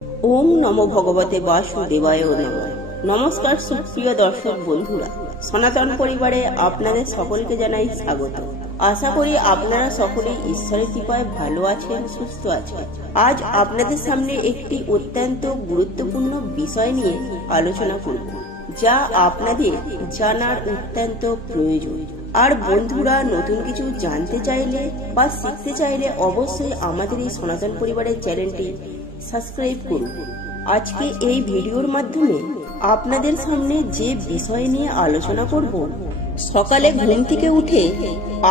ওম নমো ভগবতে বাসুদেবায় নমঃ। নমস্কার সুপ্রিয় দর্শক বন্ধুরা, সনাতন পরিবারে আপনাদের সকলকে জানাই স্বাগত। আশা করি আপনারা সকলেই ঈশ্বরের কৃপায় ভালো আছেন, সুস্থ আছেন। আজ আপনাদের সামনে একটি অত্যন্ত গুরুত্বপূর্ণ বিষয় নিয়ে আলোচনা করব, যা আপনাদের জানার অত্যন্ত প্রয়োজন। আর বন্ধুরা, নতুন কিছু জানতে চাইলে বা শিখতে চাইলে অবশ্যই আমাদের এই সনাতন পরিবারের চ্যানেলটি সাবস্ক্রাইব করুন। আজকে এই ভিডিওর মাধ্যমে আপনাদের সামনে যে বিষয় নিয়ে আলোচনা করব, সকালে ঘুম থেকে উঠে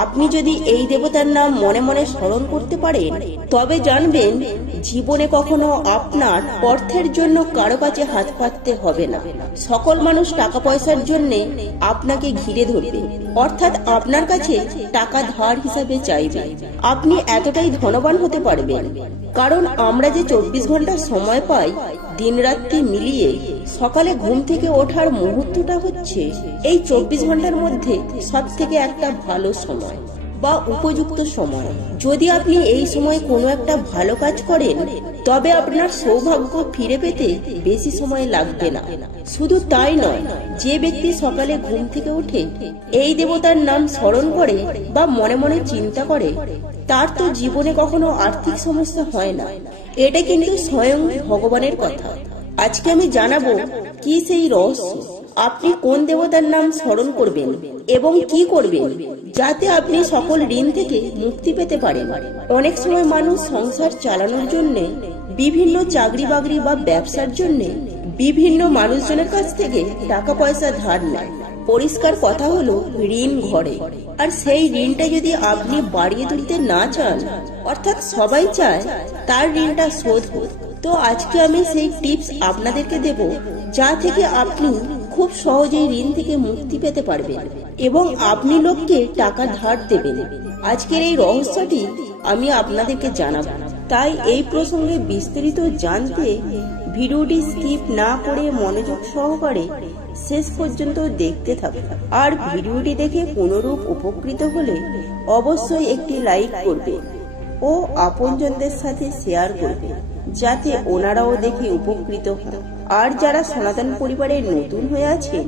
আপনি যদি এই দেবতার নাম মনে মনে স্মরণ করতে পারেন, তবে জানবেন জীবনে কখনো আপনার অর্থের জন্য কারো কাছে হাত পাততে হবে না। সকল মানুষ টাকা পয়সার জন্য আপনাকে ঘিরে ধরবে, অর্থাৎ আপনার কাছে টাকা ধার হিসাবে চাইবে। আপনি এতটাই ধনবান হতে পারবেন, কারণ আমরা যে 24 ঘন্টা সময় পাই দিন রাত্রি মিলিয়ে, সকালে ঘুম থেকে ওঠার মুহূর্তটা হচ্ছে এই 24 ঘন্টার মধ্যে সব থেকে একটা ভালো সময় বা উপযুক্ত সময়। যদি আপনি এই সময় কোনো একটা ভালো কাজ করেন, তবে আপনার সৌভাগ্য ফিরে পেতে বেশি সময় লাগবে না। শুধু তাই নয়, যে ব্যক্তি সকালে ঘুম থেকে উঠে এই দেবতার নাম স্মরণ করে বা মনে মনে চিন্তা করে, তার তো জীবনে কখনো আর্থিক সমস্যা হয় না। এটা কিন্তু স্বয়ং ভগবানের কথা। আজকে আমি জানাবো কি সেই রহস্য, আপনি কোন দেবতার নাম স্মরণ করবেন এবং কি করবেন যাতে আপনি সকল ঋণ থেকে মুক্তি পেতে পারেন। অনেক সময় মানুষ সংসার চালানোর জন্য বিভিন্ন চাকরি বাকরি বা ব্যবসার জন্য বিভিন্ন মানুষজনের কাছ থেকে টাকা পয়সা ধার নেয়। পরিষ্কার কথা হলো, ঋণ ঘরে। আর সেই ঋণটা যদি আপনি বাড়িয়ে তুলতে না চান, অর্থাৎ সবাই চায় তার ঋণটা শোধ হোক, তো আজকে আমি সেই টিপস আপনাদেরকে দেব, যা থেকে আপনি খুব সহজেই ঋণ থেকে মুক্তি পেতে পারবেন এবং আপনি লোককে টাকা ধার দেবেন। আজকের এই রহস্যটি আমি আপনাদেরকে জানাবো, তাই এই প্রসঙ্গে বিস্তারিত জানতে ভিডিওটি স্কিপ না করে মনোযোগ সহকারে শেষ পর্যন্ত দেখতে থাকুন। আর ভিডিওটি দেখে কোনরূপ উপকৃত হলে অবশ্যই একটি লাইক করবে ও আপনজনদের সাথে শেয়ার করবে, যাতে ওনারাও দেখে উপকৃত হন। আর যারা সনাতন পরিবারে নতুন হয়ে আছেন,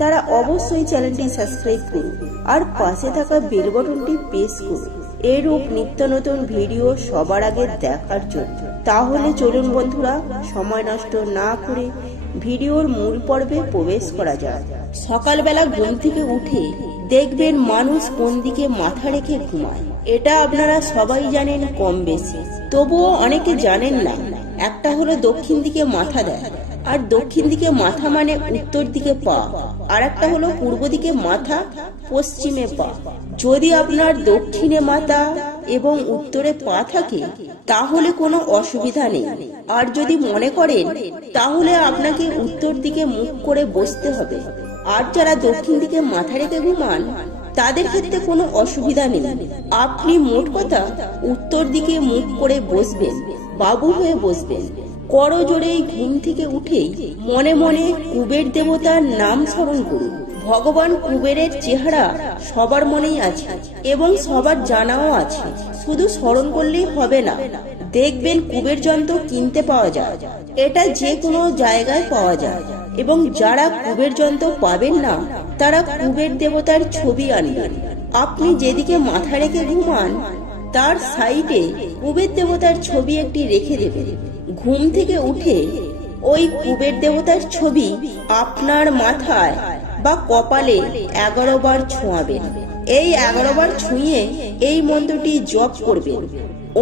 তারা অবশ্যই চ্যানেলটি সাবস্ক্রাইব করুন আর পাশে থাকা বেল বাটনটি প্রেস করুন, এরূপ নিত্য নতুন ভিডিও সবার আগে দেখার জন্য। তাহলে চলুন বন্ধুরা, সময় নষ্ট না করে ভিডিওর মূল পর্বে প্রবেশ করা যায়। সকালবেলা ঘুম থেকে উঠে দেখবেন মানুষ কোন দিকে মাথা রেখে ঘুমায়। এটা আপনারা সবাই জানেন কম বেশি, তবুও অনেকে জানেন না। একটা হলো দক্ষিণ দিকে মাথা দেয়, আর দক্ষিণ দিকে মাথা মানে উত্তর দিকে পা। আর একটা হলো পূর্ব দিকে মাথা, পশ্চিমে পা। যদি আপনার দক্ষিণে মাথা এবং উত্তরে পা থাকে, তাহলে কোনো অসুবিধা নেই। আর যদি মনে করেন, তাহলে আপনাকে উত্তর দিকে মুখ করে বসতে হবে। আর যারা দক্ষিণ দিকে মাথা রেখে ঘুমান, তাদের ক্ষেত্রে কোনো অসুবিধা নেই। আপনি মোট কথা উত্তর দিকে মুখ করে বসবেন, বাবু হয়ে বসবেন। করজোড়ে ঘুম থেকে উঠে মনে মনে কুবের দেবতার নাম স্মরণ করুন। ভগবান কুবেরের চেহারা সবার মনেই আছে এবং সবার জানাও আছে। শুধু স্মরণ করলেই হবে না, দেখবেন কুবের যন্ত্র কিনতে পাওয়া যায়। এটা যে কোনো জায়গায় পাওয়া যায়। এবং যারা কুবের যন্ত্র পাবেন না, তারা কুবের দেবতার ছবি আনবেন। আপনি যেদিকে মাথা রেখে ঘুমান, তার সাইডে কুবের দেবতার ছবি একটি রেখে দেবেন। ঘুম থেকে উঠে ওই কুবের দেবতার ছবি আপনার মাথায় বা কপালে 11 বার ছোঁয়াবেন। এই 11 বার ছুঁয়ে এই মন্ত্রটি জপ করবেন।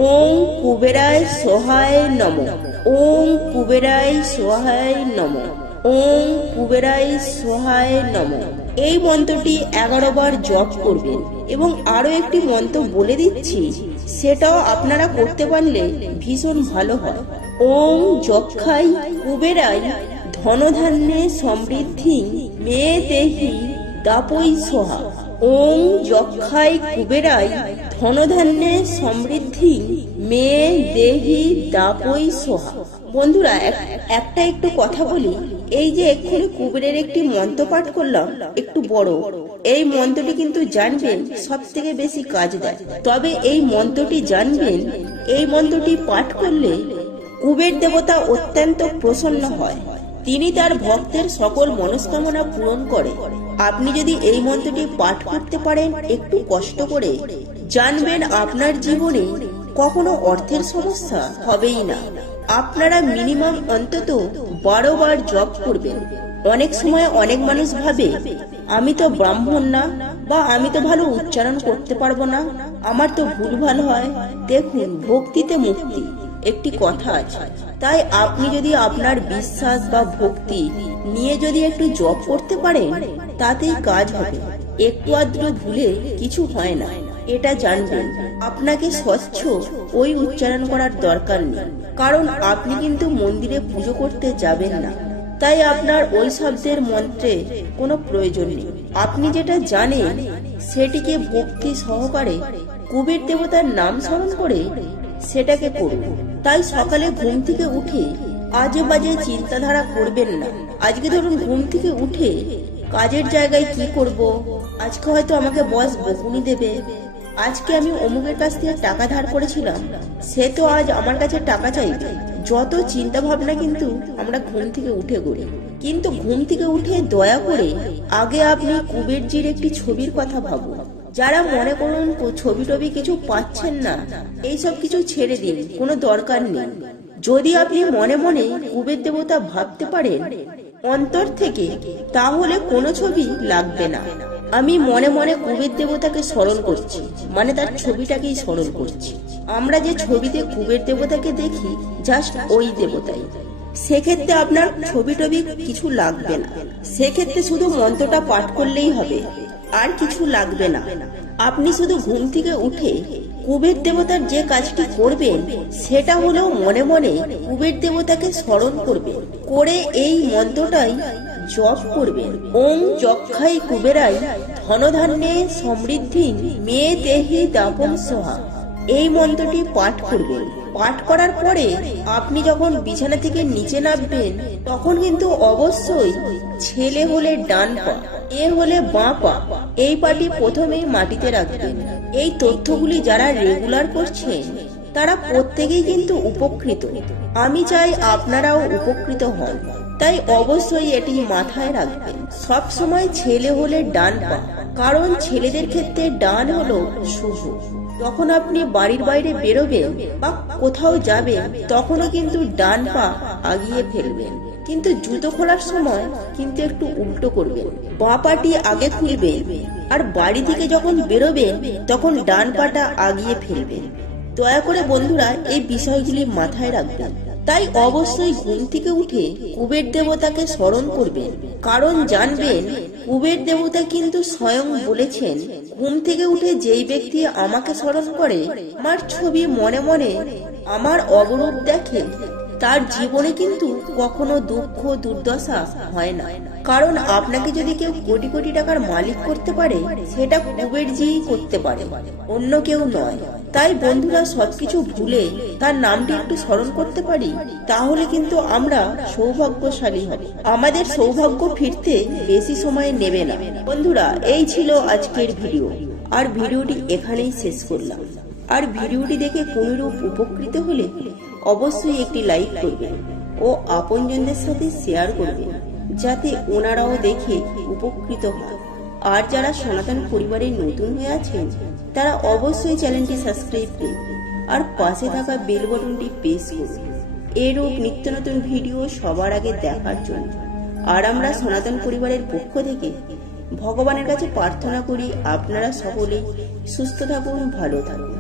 ওম কুবেরায় সহায় নমঃ, ওম কুবেরায় সহায় নমঃ, ওম কুবেরায় সহায় নমঃ। এই মন্ত্রটি 11 বার জপ করবেন। এবং আরো একটি মন্ত্র বলে দিচ্ছি, সেটাও আপনারা করতে পারলে ভীষণ ভালো হয়। ওম যক্ষাই কুবেরাই ধনধান্যে সমৃদ্ধি মে দেহি দাপই সোহা। ওম যক্ষাই কুবেরাই ধনধান্যে সমৃদ্ধি মে দেহি দাপই সোহা। বন্ধুরা, একটা একটু কথা বলি। এই যে এক্ষুনি কুবেরের একটি মন্ত্র পাঠ করলাম, একটু বড়, এই মন্ত্রটি কিন্তু জানবেন সব থেকে বেশি কাজ দেয়। তবে এই মন্ত্রটি জানবেন, এই মন্ত্রটি পাঠ করলে কুবের দেবতা অত্যন্ত প্রসন্ন হয়। তিনি তার ভক্তের সকল মনস্কামনা পূরণ করে। আপনি যদি এই মন্ত্রটি পাঠ করতে পারেন একটু কষ্ট করে, জানবেন আপনার জীবনে কখনো অর্থের সমস্যা হবেই না। আপনারা মিনিমাম অন্তত 12 বার জপ করবেন। অনেক সময় অনেক মানুষ ভাবে আমি তো ব্রাহ্মণ না, বা আমি তো ভালো উচ্চারণ করতে পারবো না, আমার তো ভুলভাল হয়। দেখুন, ভক্তিতে মুক্তি একটি কথা আছে। তাই আপনি যদি আপনার বিশ্বাস বা ভক্তি নিয়ে যদি একটু জপ করতে পারেন, তাতেই কাজ হবে। একটু আদ্র ভুলে কিছু হয় না, এটা জানবেন। আপনাকে স্বচ্ছ ওই উচ্চারণ করার দরকার নেই, কারণ আপনি কিন্তু মন্দিরে পুজো করতে যাবেন না। তাই আপনার ওই শব্দের মন্ত্রে কোনো প্রয়োজন নেই। আপনি যেটা জানেন সেটিকে ভক্তি সহকারে কুবের দেবতার নাম স্মরণ করে সেটাকে করুন। তাই সকালে ঘুম থেকে উঠে আজে বাজে চিন্তাধারা করবেন না। আজকে ধরুন ঘুম থেকে উঠে কাজের জায়গায় কি করব, আজকে হয়তো আমাকে বস বকুনি দেবে, আজকে আমি অমুকের কাছ থেকে টাকা ধার করেছিলাম, সে তো আজ আমার কাছে টাকা চাইবে। যত চিন্তা ভাবনা কিন্তু আমরা ঘুম থেকে উঠে করি। কিন্তু ঘুম থেকে উঠে দয়া করে আগে আপনি কুবেরজির একটি ছবির কথা ভাবুন। যারা মনে করুন ছবি টবি কিছু পাচ্ছেন না, এইসব কিছু ছেড়ে দিন, কোনো দরকার নেই। যদি আপনি মনে মনে কুবের দেবতা ভাবতে পারেন অন্তর থেকে, তাহলে কোনো ছবি লাগবে না। আমি মনে মনে কুবের দেবতাকে স্মরণ করছি, মানে তার ছবিটাকেই স্মরণ করছি। আমরা যে ছবিতে কুবের দেবতাকে দেখি জাস্ট ওই দেবতাই। সেক্ষেত্রে আপনার ছবি টবি কিছু লাগবে না, সেক্ষেত্রে শুধু মন্ত্রটা পাঠ করলেই হবে, আর কিছু লাগবে না। আপনি শুধু ঘুম থেকে উঠে কুবের দেবতার যে কাজটি করবেন সেটা হলো মনে মনে কুবের দেবতাকে স্মরণ করবেন, করে এই মন্ত্রটাই জপ করবেন। ওম যক্ষাই কুবেরাই ধনধান্যে সমৃদ্ধি মেয়ে দেহি দাপন সোহা। এই মন্ত্রটি পাঠ করবেন। পাঠ করার পরে আপনি যখন বিছানা থেকে নিচে নামবেন, তখন কিন্তু অবশ্যই ছেলে হলে ডান পা, এ হলে বাঁ পা, এই পাটি প্রথমেই মাটিতে রাখবেন। এই তথ্যগুলি যারা রেগুলার করছেন তারা প্রত্যেকেই কিন্তু উপকৃত। আমি চাই আপনারাও উপকৃত হন, তাই অবশ্যই এটি মাথায় রাখবেন। সব সময় ছেলে হলে ডান পা, কারণ ছেলেদের ক্ষেত্রে ডান হলো শুভ। যখন আপনি বাড়ির বাইরে বেরোবেন বা কোথাও যাবেন, তখনও কিন্তু ডান পা আগিয়ে ফেলবেন। কিন্তু জুতো খোলার সময় কিন্তু একটু উল্টো করবেন, বাঁ পাটি আগে খুলবেন, আর বাড়ি থেকে যখন বেরোবেন তখন ডান পাটা আগিয়ে ফেলবেন। দয়া করে বন্ধুরা এই বিষয়গুলি মাথায় রাখবেন। তাই অবশ্যই ঘুম থেকে উঠে কুবের দেবতাকে স্মরণ করবেন, কারণ জানবেন কুবের দেবতা কিন্তু স্বয়ং বলেছেন, ঘুম থেকে উঠে যেই ব্যক্তি আমাকে স্মরণ করে, আমার ছবি মনে মনে আমার অবরূপ দেখে, তার জীবনে কিন্তু কখনো দুঃখ দুর্দশা হয় না। কারণ আপনাকে যদি কেউ কোটি কোটি টাকার মালিক করতে পারে, সেটা কুবেরজি করতে পারে, অন্য কেউ নয়। তাই বন্ধুরা সবকিছু ভুলে তার নামটি একটু স্মরণ করতে পারি, তাহলে কিন্তু আমরা সৌভাগ্যশালী হব। আমাদের সৌভাগ্য ফিরতে বেশি সময় নেবে না। বন্ধুরা, এই ছিল আজকের ভিডিও, আর ভিডিওটি এখানেই শেষ করলাম। আর ভিডিওটি দেখে কোনরূপ উপকৃত হলে অবশ্যই একটি লাইক করবেন ও আপনজনদের সাথে শেয়ার করবেন, যাতে ওনারাও দেখে উপকৃত হয়। আর যারা সনাতন পরিবারে নতুন হয়ে আছেন তারা অবশ্যই চ্যানেলটি সাবস্ক্রাইব করুন আর পাশে থাকা বেল বাটনটি প্রেস করুন, এরূপ নিত্য নতুন ভিডিও সবার আগে দেখার জন্য। আর আমরা সনাতন পরিবারের পক্ষ থেকে ভগবানের কাছে প্রার্থনা করি আপনারা সকলেই সুস্থ থাকুন, ভালো থাকুন।